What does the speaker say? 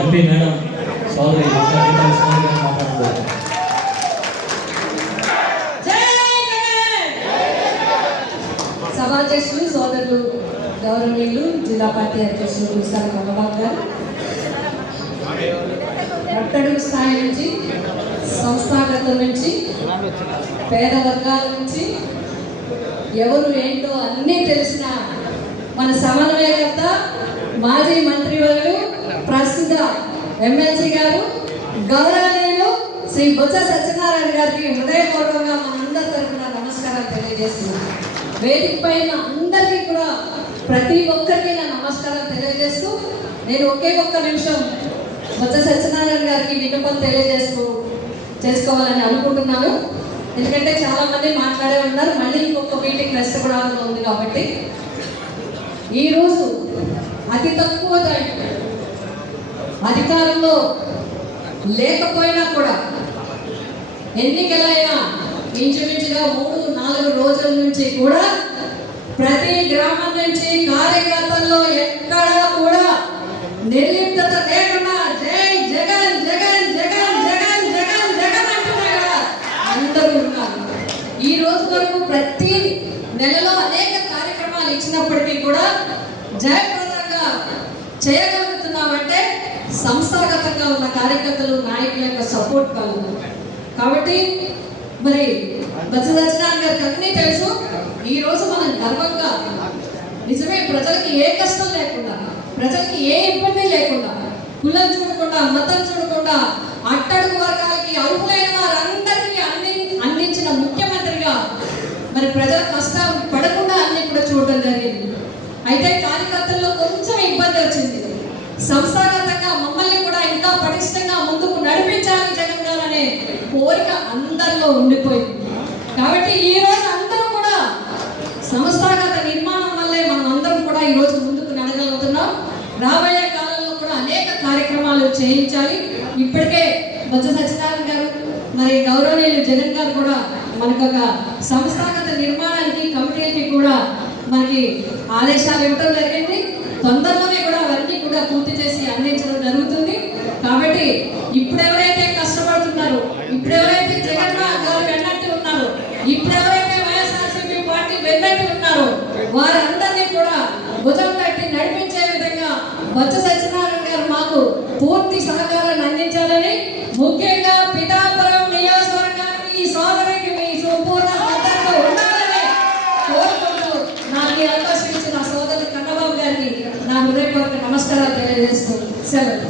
MP madam సోదరి మాట్లాడుతున్నారు. సభాధ్యక్షులు సోదరులు గౌరవనీయులు జిల్లా పార్టీ అధ్యక్షులు ముస్తాల గారు. అట్టడుగు స్థాయి నుంచి సంస్థాగతం నుంచి పేద వర్గాల నుంచి ఎవరు ఏంటో అన్నీ తెలిసిన మన సమన్వయకర్త మాజీ మంత్రివర్గ ఎమ్మెల్సీ గారు గౌరవనీయులు శ్రీ బొత్స సత్యనారాయణ గారికి హృదయపూర్వకంగా మనందరి తరఫున నమస్కారాలు తెలియజేస్తున్నాను. వేదిక పైన అందరికీ కూడా ప్రతి ఒక్కరికి నా నమస్కారం తెలియజేస్తూ నేను ఒకే ఒక్క నిమిషం బొత్స సత్యనారాయణ గారికి విన్నపం తెలియజేస్తూ చేసుకోవాలని అనుకుంటున్నాను. ఎందుకంటే చాలా మంది మాట్లాడే ఉన్నారు మళ్ళీ ఇంకొక మీటింగ్ రెస్ట్ కూడా ఉంది కాబట్టి. ఈరోజు అతి తక్కువ టైం అధికారంలో లేకపోయినా కూడా ఎన్నికలైనా ఇంచుమించుగా మూడు నాలుగు రోజుల నుంచి కూడా ప్రతి గ్రామం నుంచి కార్యకర్తల్లో ఎక్కడా కూడా నిర్లిప్తత లేకుండా జై జగన్ జగన్ జగన్ జగన్ జగన్ జగన్ అంటున్నారు కదా. అందరూ ఉన్నారు. ఈ రోజు వరకు ప్రతి నెలలో అనేక కార్యక్రమాలు ఇచ్చినప్పటికీ కూడా జయప్రదంగా చేయగలుగుతున్నామంటే సంస్థాగతంగా ఉన్న కార్యకర్తలు నాయకుల యొక్క సపోర్ట్ కలదు కాబట్టి మరి బస సత్యనారాయణ గారికి అన్నీ తెలుసు. ఈ రోజు మనం గర్వంగా నిజమే ప్రజలకి ఏ కష్టం లేకుండా ప్రజలకి ఏ ఇబ్బంది లేకుండా కులం చూడకుండా మతం చూడకుండా అట్టడుగు వర్గాలకి అర్హులైన వారందరికీ అంది అందించిన ముఖ్యమంత్రిగా మరి ప్రజల కష్టం పడకుండా అన్ని కూడా చూడడం జరిగింది. అయితే కార్యకర్తల్లో కొంచెం ఇబ్బంది వచ్చింది. సంస్థాగత ఇంకా పటిష్టంగా ముందుకు నడిపించాలి జగన్ గారు అనే కోరిక అందరిలో ఉండిపోయింది. కాబట్టి ఈ రోజు అందరూ కూడా సంస్థాగత నిర్మాణం వల్లే మనం అందరం కూడా ఈ రోజు ముందుకు నడగలుగుతున్నాం. రాబోయే కాలంలో కూడా అనేక కార్యక్రమాలు చేయించాలి. ఇప్పటికే బొత్స సత్యనారాయణ గారు మరి గౌరవనీయులు జగన్ గారు కూడా మనకు ఒక సంస్థాగత నిర్మాణానికి కమిటీకి కూడా మనకి ఆదేశాలు ఇవ్వడం జరిగింది. తొందరలోనే కూడా అవన్నీ కూడా పూర్తి చేసి అందించడం జరుగుతుంది కాబట్టి ఇప్పుడు ఎవరైతే కష్టపడుతున్నారో ఇప్పుడు ఎవరైతే జగన్ గారు వెన్నట్టు ఉన్నారో ఇప్పుడు ఎవరైతే వైఎస్ఆర్సీపీ పార్టీ వెన్నట్టు ఉన్నారో వారందరినీ కూడా భుజం కట్టి నడిపించే విధంగా బొత్స సత్యనారాయణ గారు మాకు పూర్తి సహకారాన్ని అందించాలని ముఖ్యంగా పిఠాపురం నియోజకవర్గానికి ఈ సోదరికి మీ సంపూర్ణ మద్దతు ఉండాలని కోరుకుంటూ నాకు అవకాశం ఇచ్చిన సోదరు కన్నబాబు గారికి నా హృదయపూర్వక నమస్కారాలు తెలియజేస్తూ సెలవు.